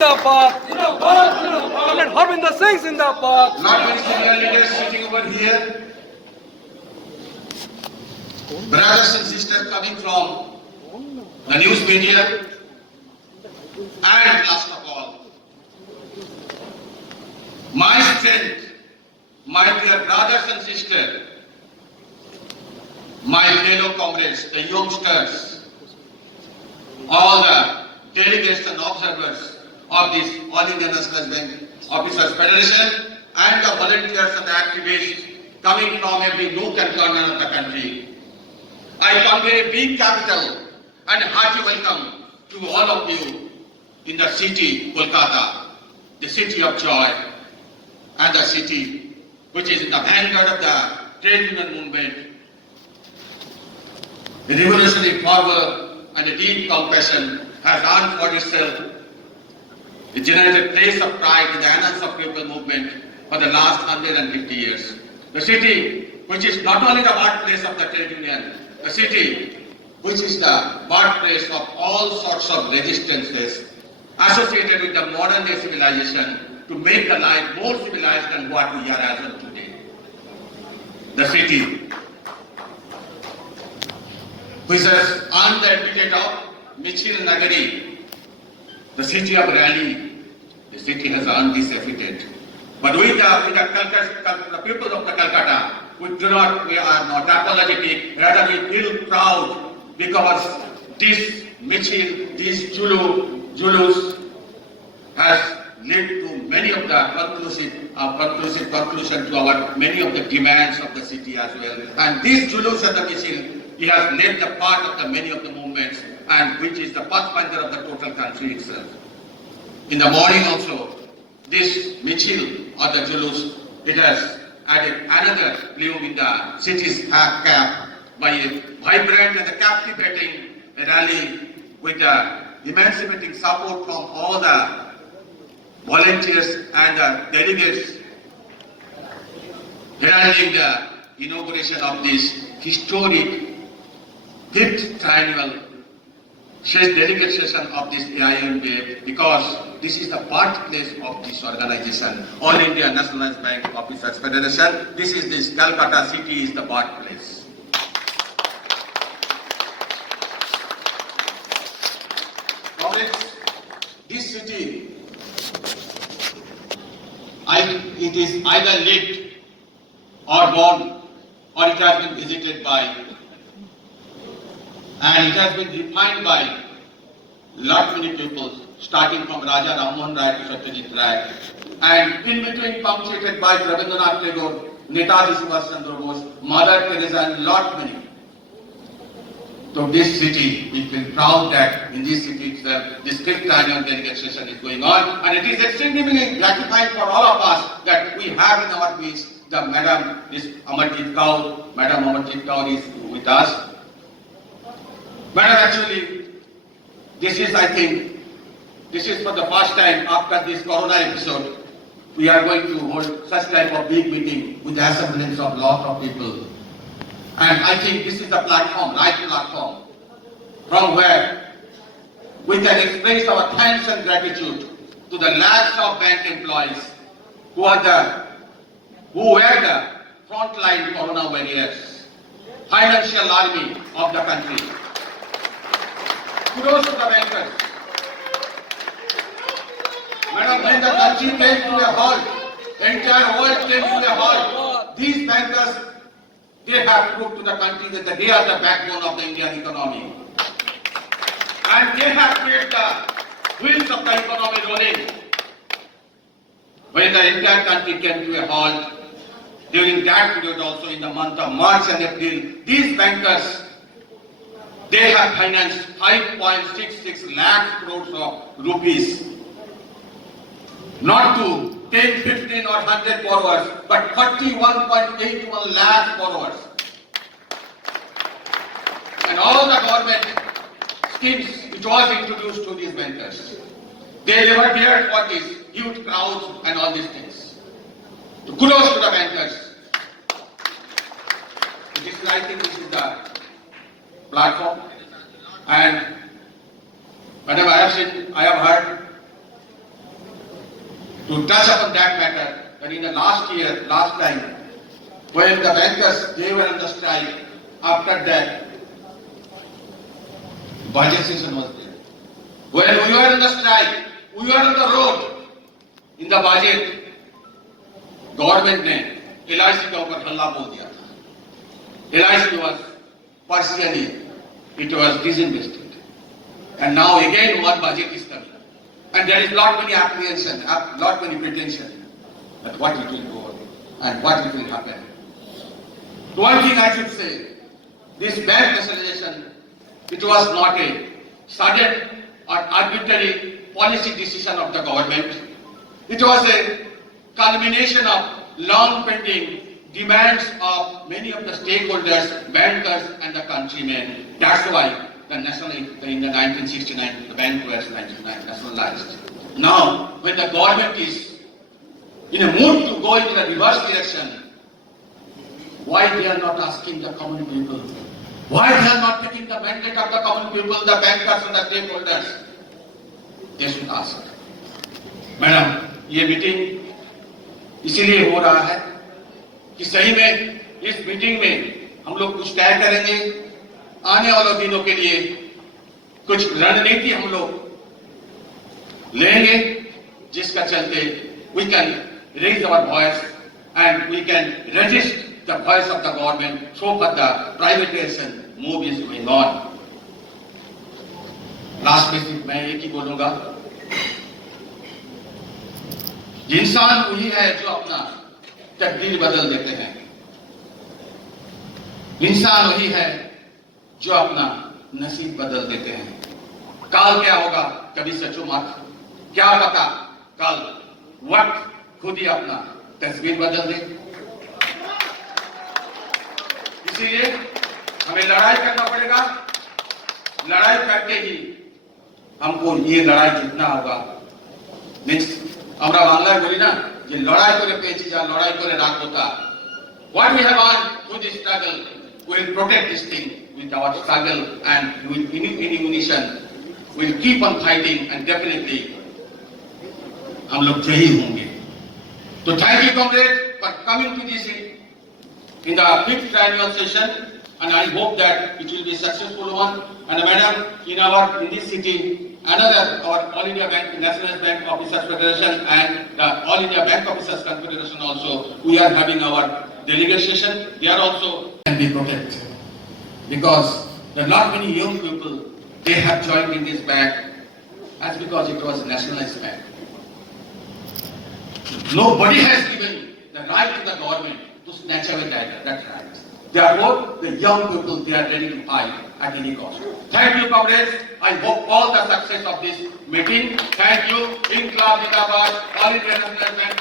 Zindabad. Comrade Harvinder Singh Zindabad. Not many senior leaders sitting over here. Brothers and sisters coming from the news media. And last of all, my strength, my dear brothers and sisters, my fellow comrades, the youngsters, all the delegates and observers of this All India National Bank Officers Federation and the volunteers and the activists coming from every nook and corner of the country. I convey a big capital and hearty welcome to all of you in the city, Kolkata, the city of joy, and the city which is in the vanguard of the trade union movement. The revolutionary fervor and a deep compassion has earned for itself a generated place of pride in the annals of people movement for the last 150 years. The city, which is not only the birthplace of the trade union, the city, which is the birthplace of all sorts of resistances associated with the modern day civilization to make the life more civilized than what we are as of today. The city, which has earned the epithet of Michil Nagari, the city of Raleigh, the city has earned this epithet. But with the people of the Calcutta, we are not apologetic, rather we feel proud because this Michil, this Julus has led to many of the conclusion to our many of the demands of the city as well. And this Julus and the Michil, he has led the part of the many of the movements and which is the pathfinder of the total country itself. In the morning also, this Michil or the Julus, it has added another plume in the city's cap by a vibrant and a captivating rally with the emancipating support from all the volunteers and the delegates heralding the inauguration of this historic 5th triennial delegate session of this AIMBF, because this is the birthplace of this organization, All India Nationalized Bank Officers Federation. This is this Calcutta city is the birthplace. Comrades, this city, it is either lived or born, or it has been visited by, and it has been defined by lot many people, starting from Raja Ram Mohan Rai to Satyajit Ray, and in between punctuated by Rabindranath Tagore, Netaji Subhash Chandra Bose, Mother Teresa, and lot many. So this city, we feel proud that in this city itself, this 5th annual delegate session is going on, and it is extremely gratifying for all of us that we have in our midst the Madam, this Amarjit Kaur, Madam Amarjit Kaur is with us. Madam, actually, this is, I think, this is for the first time after this Corona episode, we are going to hold such type of big meeting with the assemblance of lot of people. And I think this is the platform, right platform, from where we can express our thanks and gratitude to the lakhs of bank employees who were the frontline Corona warriors, financial army of the country. Kudos to the bankers. Madam, when the country came to a halt, the entire world came to a halt, these bankers, they have proved to the country that they are the backbone of the Indian economy. And they have made the wheels of the economy rolling. When the entire country came to a halt, during that period also in the month of March and April, these bankers, they have financed 5.66 lakh crores of rupees. Not to 10, 15 or 100 borrowers, but 41.81 lakh borrowers. And all the government schemes which was introduced to these bankers, they never dared for these huge crowds and all these things. So kudos to the bankers. I think this is the platform. And whenever I have heard to touch upon that matter that in the last time, when the bankers, they were on the strike, after that, budget session was there. When we were on the strike, we were on the road, in the budget, government ने LIC के ऊपर हल्ला बोल दिया था. LIC was partially, it was disinvested, and now again one budget is coming, and there is lot many apprehension, lot many pretension that what it will go and what it will happen. One thing I should say, this bank nationalization, it was not a sudden or arbitrary policy decision of the government. It was a culmination of long-pending demands of many of the stakeholders, bankers, and the countrymen. That's why in the 1969, the bank was nationalized. Now, when the government is in a mood to go in the reverse direction, why they are not asking the common people? Why they are not taking the mandate of the common people, the bankers and the stakeholders? They should ask. Madam, ये meeting इसीलिए हो रहा है कि सही में इस meeting में हम लोग कुछ तय करेंगे, आने वाले दिनों के लिए कुछ रणनीति हम लोग लेंगे, जिसका चलते we can raise our voice and we can resist the voice of the government so that the privatization move is going on. Last में सिर्फ मैं एक ही बोलूंगा, इंसान वही है जो अपना तकदीर बदल देते हैं. इंसान वही है जो अपना नसीब बदल देते हैं. काल क्या होगा कभी सोचो मत, क्या पता कल वक्त खुद ही अपना तस्वीर बदल दे. इसीलिए हमें लड़ाई करना पड़ेगा. लड़ाई करके ही हमको ये लड़ाई जीतना होगा. আমরা বাংলায় বলি না যে লড়াই করে পেয়েছি যা লড়াই করে রাখবো তা. What we have won through this struggle, we will protect this thing with our struggle and with ammunition. We will keep on fighting and definitely हम लोग जयी होंगे. तो thank you comrade for coming to this in the 5th annual session, and I hope that it will be a successful one. And madam, in this city, another our All India Bank, National Bank Officers Federation and the All India Bank Officers Confederation also, we are having our delegation session. They are also can be protected because there are not many young people, they have joined in this bank as because it was a nationalized bank. Nobody has given the right to the government to snatch away that right. Therefore, the young people, they are ready to fight at any cost. Thank you, comrades. I hope all the success of this meeting. Thank you. Inqilab Zindabad, All India National Bank.